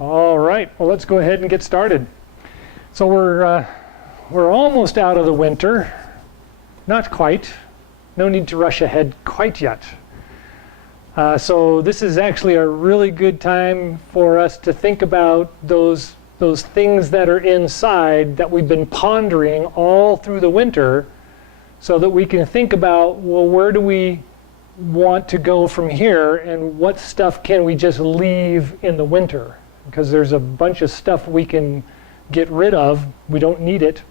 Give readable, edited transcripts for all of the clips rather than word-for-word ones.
All right, well, let's go ahead and get started. So we're almost out of the winter. Not quite. No need to rush ahead quite yet. So this is actually a really good time for us to think about those things that are inside that we've been pondering all through the winter, so that we can think about, well, where do we want to go from here, and what stuff can we just leave in the winter? Because there's a bunch of stuff we can get rid of. We don't need it.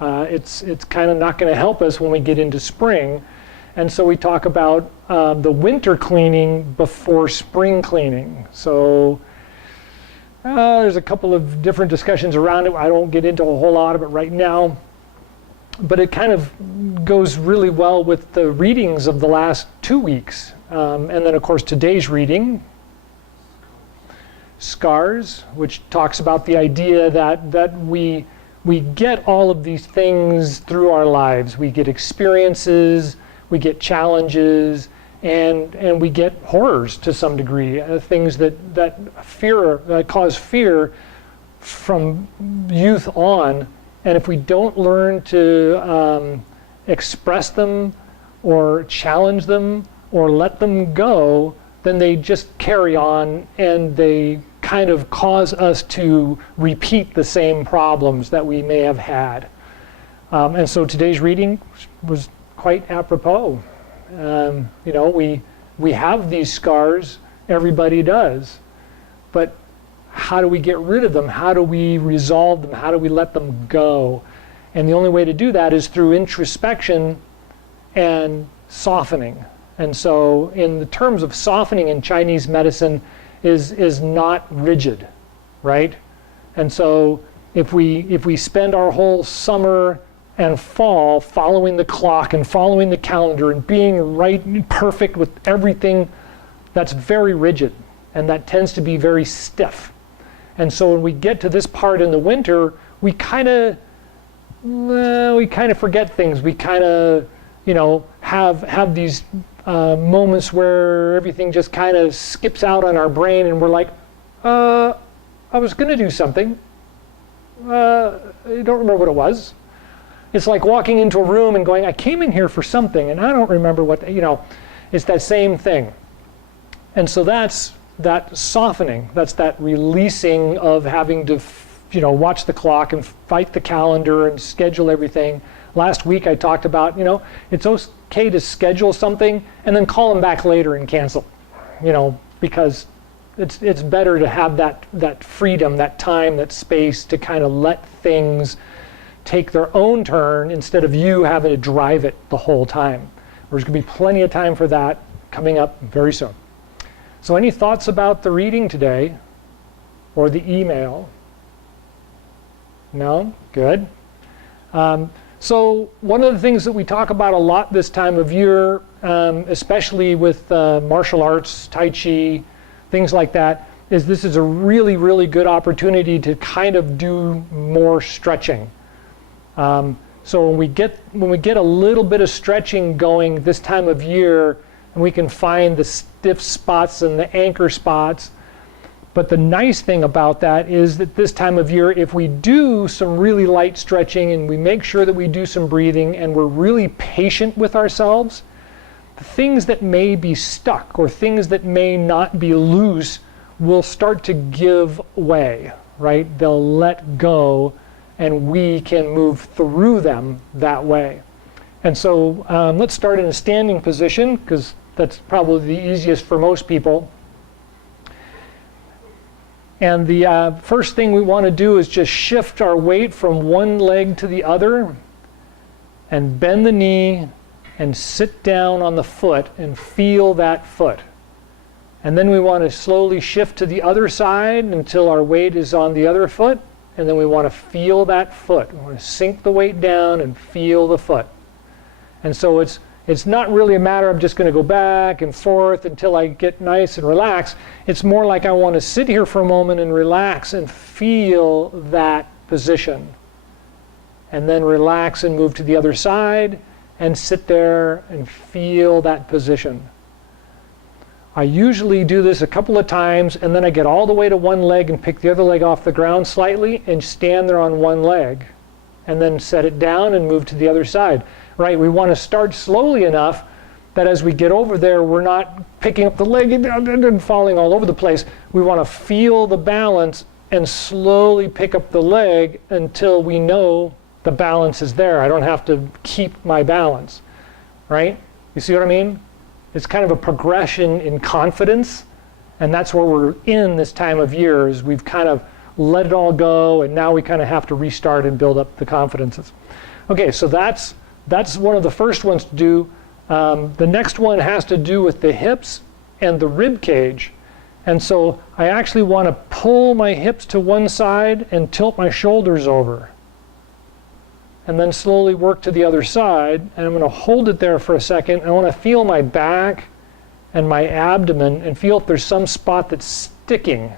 It's kind of not going to help us when we get into spring. And so we talk about the winter cleaning before spring cleaning. So there's a couple of different discussions around it. I don't get into a whole lot of it right now. But it kind of goes really well with the readings of the last 2 weeks. And then, of course, today's reading, Scars, which talks about the idea that we get all of these things through our lives. We get experiences, we get challenges, and we get horrors to some degree, things that cause fear from youth on. And if we don't learn to express them or challenge them or let them go, then they just carry on, and they kind of cause us to repeat the same problems that we may have had. And so today's reading was quite apropos. We have these scars, everybody does, but how do we get rid of them? How do we resolve them? How do we let them go? And the only way to do that is through introspection and softening. And so in the terms of softening in Chinese medicine is not rigid, right? And so if we spend our whole summer and fall following the clock and following the calendar and being right and perfect with everything, that's very rigid, and that tends to be very stiff. And so when we get to this part in the winter, we kind of forget things. We kind of, have these moments where everything just kind of skips out on our brain, and we're like, I was going to do something. I don't remember what it was. It's like walking into a room and going, I came in here for something, and I don't remember what, it's that same thing. And so that's that softening, that's that releasing of having to, watch the clock and fight the calendar and schedule everything. Last week I talked about, it's okay to schedule something and then call them back later and cancel, because it's better to have that freedom, that time, that space to kind of let things take their own turn instead of you having to drive it the whole time. There's going to be plenty of time for that coming up very soon. So any thoughts about the reading today or the email? No? Good. So one of the things that we talk about a lot this time of year, especially with martial arts, Tai Chi, things like that, is this is a really, really good opportunity to kind of do more stretching. So when we get a little bit of stretching going this time of year, and we can find the stiff spots and the anchor spots. But the nice thing about that is that this time of year, if we do some really light stretching and we make sure that we do some breathing and we're really patient with ourselves, the things that may be stuck or things that may not be loose will start to give way, right? They'll let go, and we can move through them that way. And so let's start in a standing position, because that's probably the easiest for most people. And the first thing we want to do is just shift our weight from one leg to the other and bend the knee and sit down on the foot and feel that foot. And then we want to slowly shift to the other side until our weight is on the other foot, and then we want to feel that foot. We want to sink the weight down and feel the foot. And so it's not really a matter of just going to go back and forth until I get nice and relaxed. It's more like I want to sit here for a moment and relax and feel that position. And then relax and move to the other side and sit there and feel that position. I usually do this a couple of times, and then I get all the way to one leg and pick the other leg off the ground slightly and stand there on one leg, and then set it down and move to the other side. Right? We want to start slowly enough that as we get over there, we're not picking up the leg and falling all over the place. We want to feel the balance and slowly pick up the leg until we know the balance is there. I don't have to keep my balance. Right? You see what I mean? It's kind of a progression in confidence, and that's where we're in this time of year, is we've kind of let it all go, and now we kind of have to restart and build up the confidences. Okay, so that's one of the first ones to do. The next one has to do with the hips and the rib cage. And so I actually want to pull my hips to one side and tilt my shoulders over. And then slowly work to the other side. And I'm going to hold it there for a second. I want to feel my back and my abdomen and feel if there's some spot that's sticking.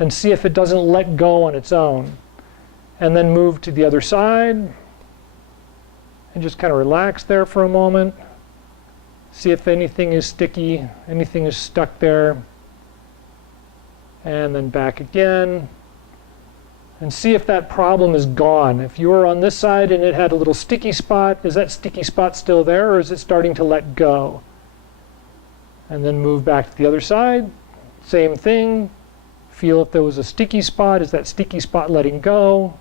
And see if it doesn't let go on its own. And then move to the other side. And just kind of relax there for a moment. See if anything is sticky, anything is stuck there. And then back again. And see if that problem is gone. If you were on this side and it had a little sticky spot, is that sticky spot still there, or is it starting to let go? And then move back to the other side. Same thing. Feel if there was a sticky spot. Is that sticky spot letting go?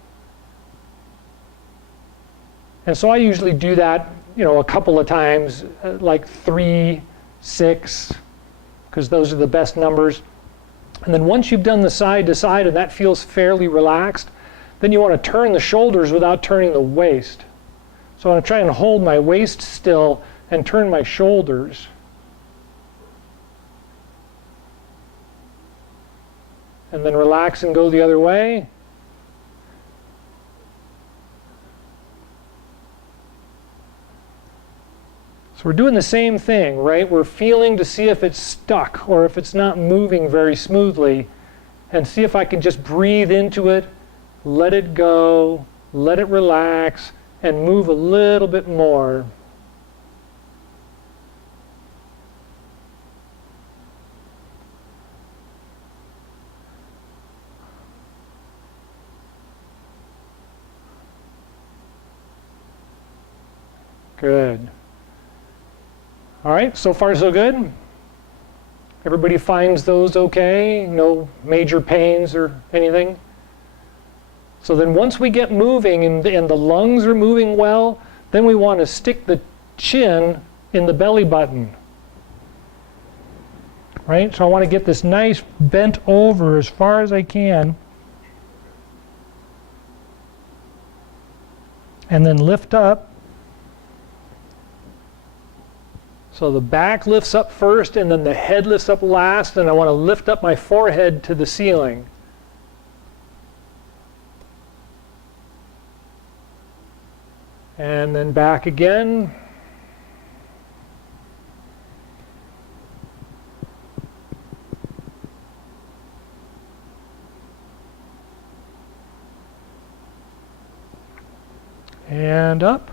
And so I usually do that, a couple of times, like 3, 6, because those are the best numbers. And then once you've done the side to side and that feels fairly relaxed, then you want to turn the shoulders without turning the waist. So I want to try and hold my waist still and turn my shoulders. And then relax and go the other way. We're doing the same thing, right? We're feeling to see if it's stuck or if it's not moving very smoothly, and see if I can just breathe into it, let it go, let it relax, and move a little bit more. Good. All right, so far so good? Everybody finds those okay? No major pains or anything? So then once we get moving and the lungs are moving well, then we want to stick the chin in the belly button. Right? So I want to get this nice bent over as far as I can. And then lift up. So the back lifts up first, and then the head lifts up last, and I want to lift up my forehead to the ceiling. And then back again. And up.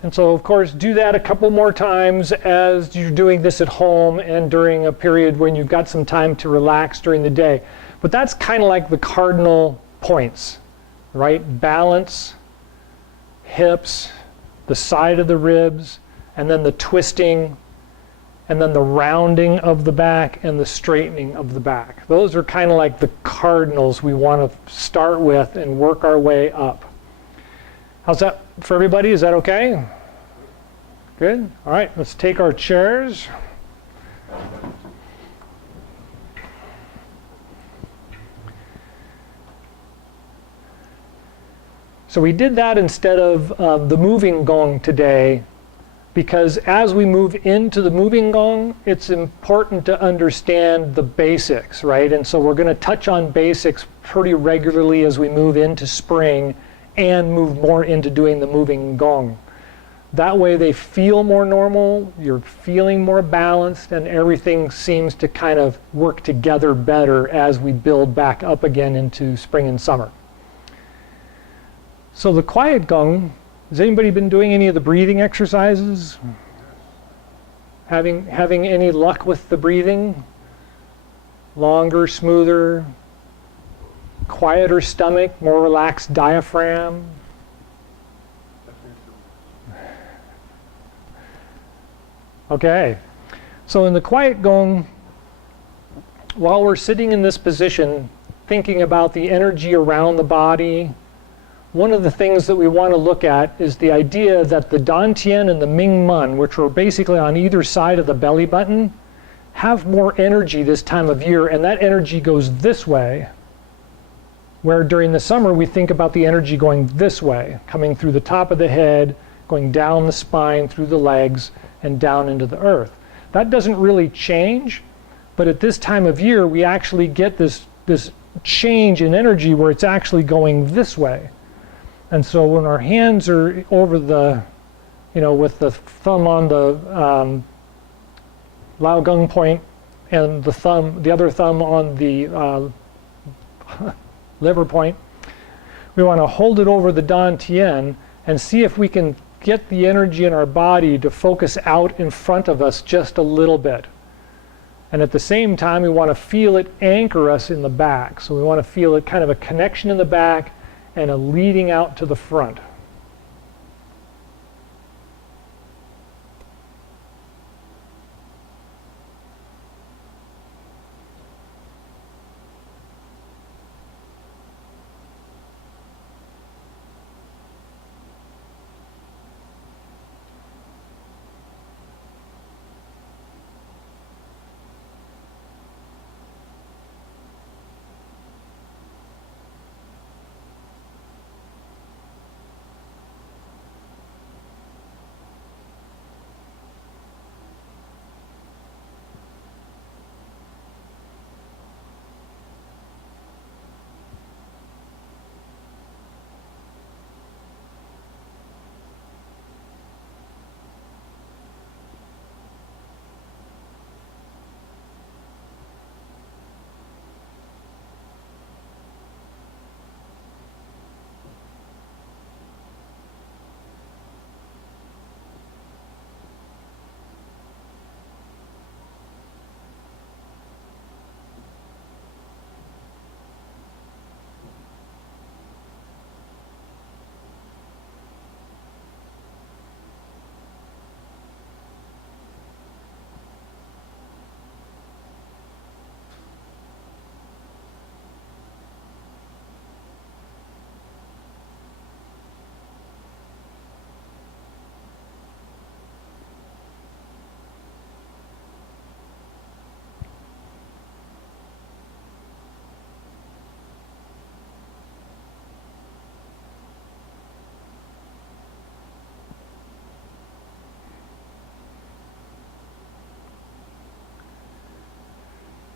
And so, of course, do that a couple more times as you're doing this at home and during a period when you've got some time to relax during the day. But that's kind of like the cardinal points, right? Balance, hips, the side of the ribs, and then the twisting, and then the rounding of the back and the straightening of the back. Those are kind of like the cardinals we want to start with and work our way up. How's that for everybody? Is that okay? Good. All right, let's take our chairs. So we did that instead of the moving gong today, because as we move into the moving gong, it's important to understand the basics, right? And so we're going to touch on basics pretty regularly as we move into spring and move more into doing the moving gong. That way they feel more normal, you're feeling more balanced, and everything seems to kind of work together better as we build back up again into spring and summer. So the quiet Gung, has anybody been doing any of the breathing exercises? Having any luck with the breathing? Longer, smoother, quieter stomach, more relaxed diaphragm? Okay, so in the quiet Gung, while we're sitting in this position, thinking about the energy around the body, one of the things that we want to look at is the idea that the Dantian and the Ming Men, which are basically on either side of the belly button, have more energy this time of year, and that energy goes this way, where during the summer we think about the energy going this way, coming through the top of the head, going down the spine, through the legs, and down into the earth. That doesn't really change, but at this time of year we actually get this change in energy where it's actually going this way. And so when our hands are over the, with the thumb on the Lao Gung point and the other thumb on the liver point, we want to hold it over the Dantian and see if we can get the energy in our body to focus out in front of us just a little bit. And at the same time, we want to feel it anchor us in the back. So we want to feel it kind of a connection in the back and a leading out to the front.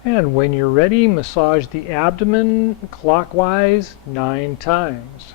And when you're ready, massage the abdomen clockwise 9 times.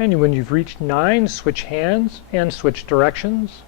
And when you've reached 9, switch hands and switch directions.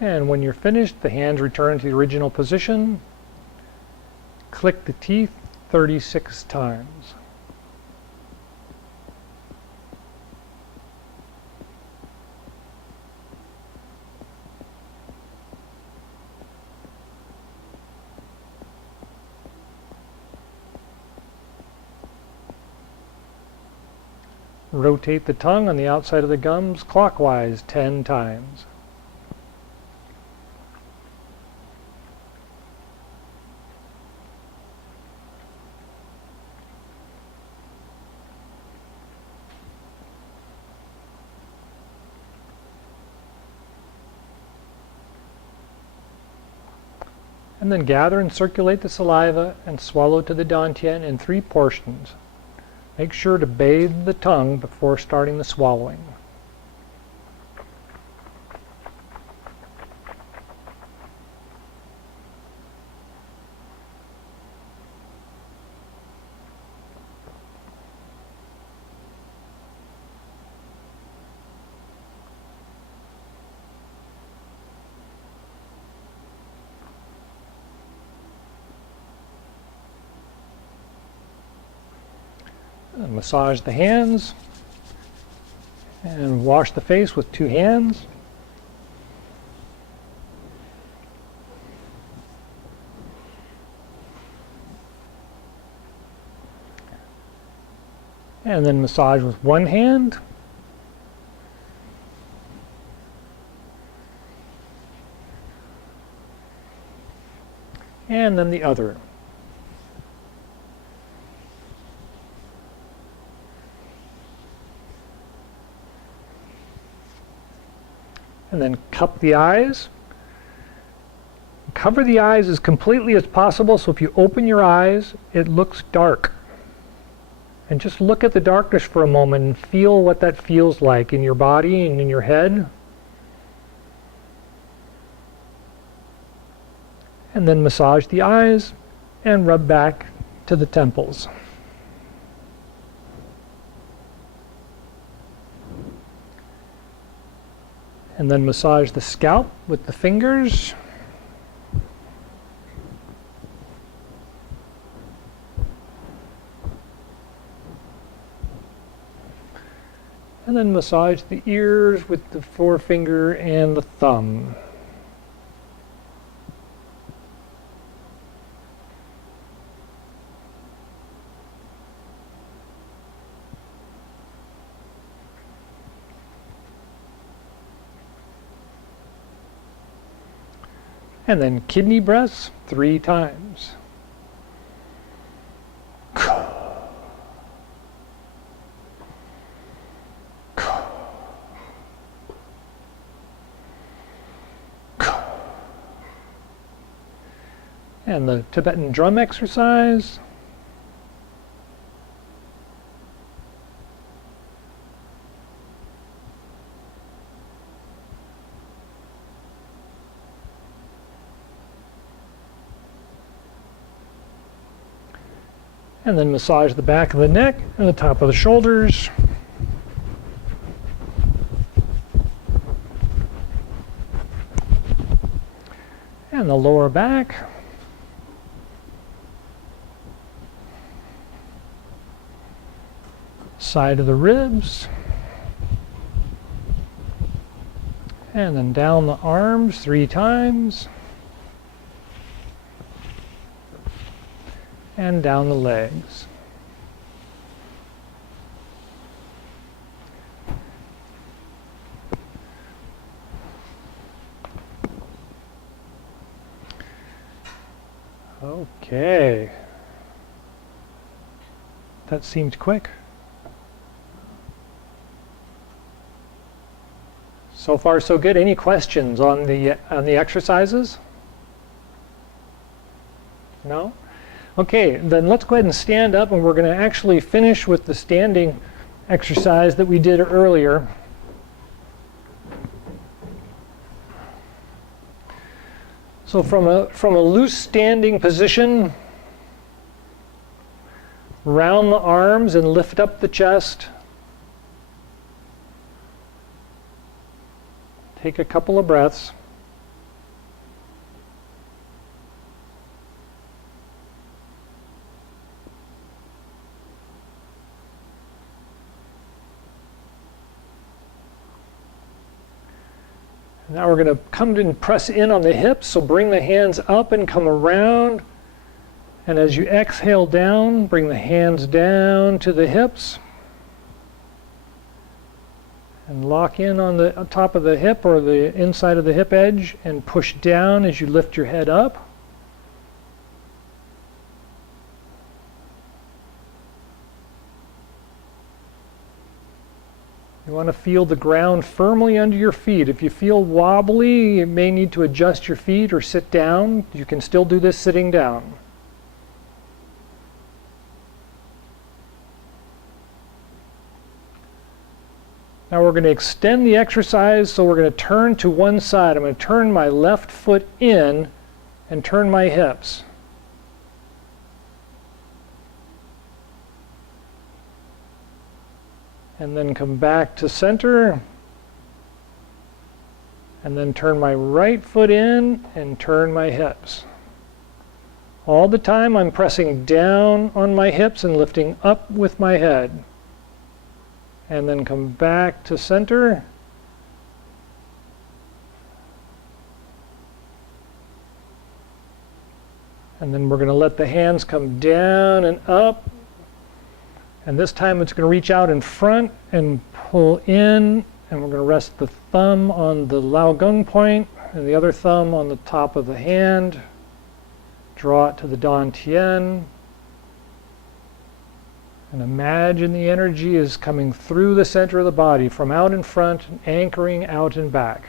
And when you're finished, the hands return to the original position. Click the teeth 36 times. Rotate the tongue on the outside of the gums clockwise 10 times. And then gather and circulate the saliva and swallow to the dantian in 3 portions. Make sure to bathe the tongue before starting the swallowing. And massage the hands and wash the face with 2 hands. And then massage with 1 hand. And then the other. And then cup the eyes. Cover the eyes as completely as possible, so if you open your eyes, it looks dark. And just look at the darkness for a moment and feel what that feels like in your body and in your head. And then massage the eyes and rub back to the temples. And then massage the scalp with the fingers. And then massage the ears with the forefinger and the thumb. And then kidney breaths 3 times. And the Tibetan drum exercise. And then massage the back of the neck and the top of the shoulders. And the lower back. Side of the ribs. And then down the arms 3 times. And down the legs. Okay. That seemed quick. So far so good. Any questions on the exercises? No? Okay, then let's go ahead and stand up, and we're going to actually finish with the standing exercise that we did earlier. So from a loose standing position, round the arms and lift up the chest. Take a couple of breaths. Now we're going to come and press in on the hips, so bring the hands up and come around. And as you exhale down, bring the hands down to the hips. And lock in on the top of the hip or the inside of the hip edge and push down as you lift your head up. You want to feel the ground firmly under your feet. If you feel wobbly, you may need to adjust your feet or sit down. You can still do this sitting down. Now we're going to extend the exercise, so we're going to turn to one side. I'm going to turn my left foot in and turn my hips. And then come back to center. And then turn my right foot in and turn my hips. All the time I'm pressing down on my hips and lifting up with my head. And then come back to center. And then we're going to let the hands come down and up. And this time it's going to reach out in front and pull in. And we're going to rest the thumb on the Lao Gung point and the other thumb on the top of the hand. Draw it to the Dan Tien. And imagine the energy is coming through the center of the body, from out in front and anchoring out and back.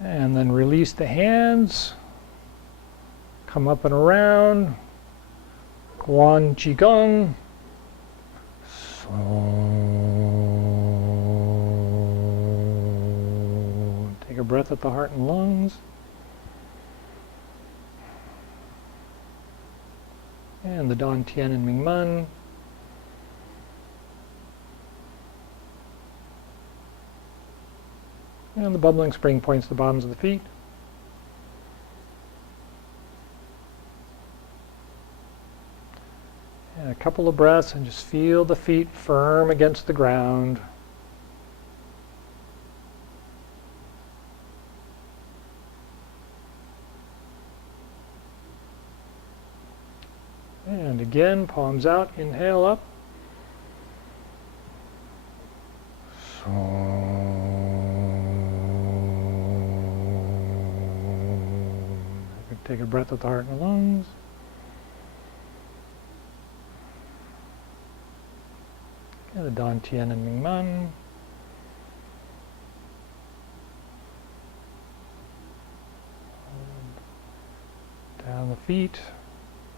And then release the hands, come up and around. Chi Gung. Take a breath at the heart and lungs. And the Dan Tien and Ming Men. And the bubbling spring points to the bottoms of the feet. And a couple of breaths and just feel the feet firm against the ground. And again, palms out, inhale up. Take a breath with the heart and the lungs. And the Dan Tien and Ming Men. Down the feet,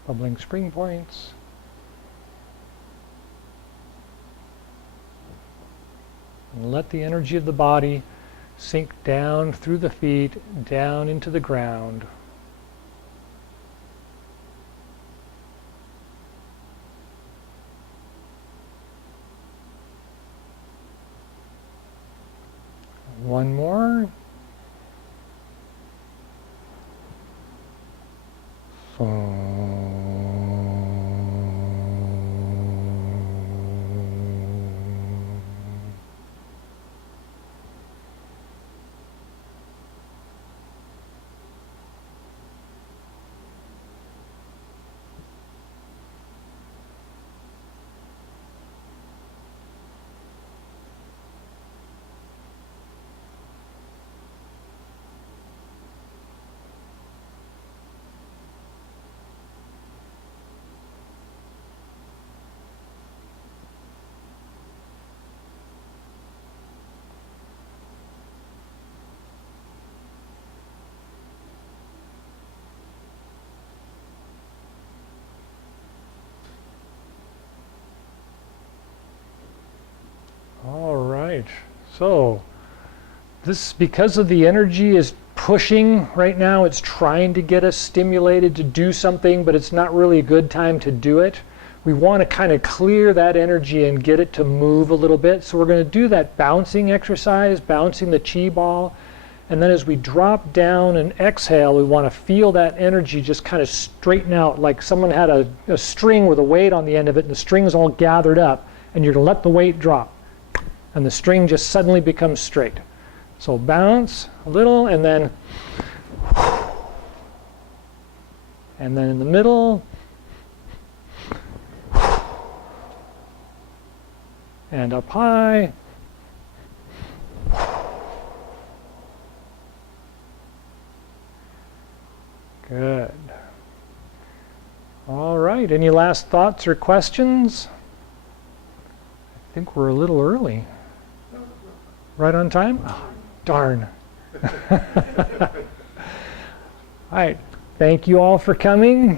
bubbling spring points. And let the energy of the body sink down through the feet, down into the ground. One more. All right, so this, because of the energy is pushing right now, it's trying to get us stimulated to do something, but it's not really a good time to do it. We want to kind of clear that energy and get it to move a little bit. So we're going to do that bouncing exercise, bouncing the chi ball. And then as we drop down and exhale, we want to feel that energy just kind of straighten out, like someone had a string with a weight on the end of it and the string is all gathered up. and you're going to let the weight drop. And the string just suddenly becomes straight. So bounce a little, and then in the middle, and up high. Good. All right, any last thoughts or questions? I think we're a little early. Right on time? Oh, darn. All right, thank you all for coming.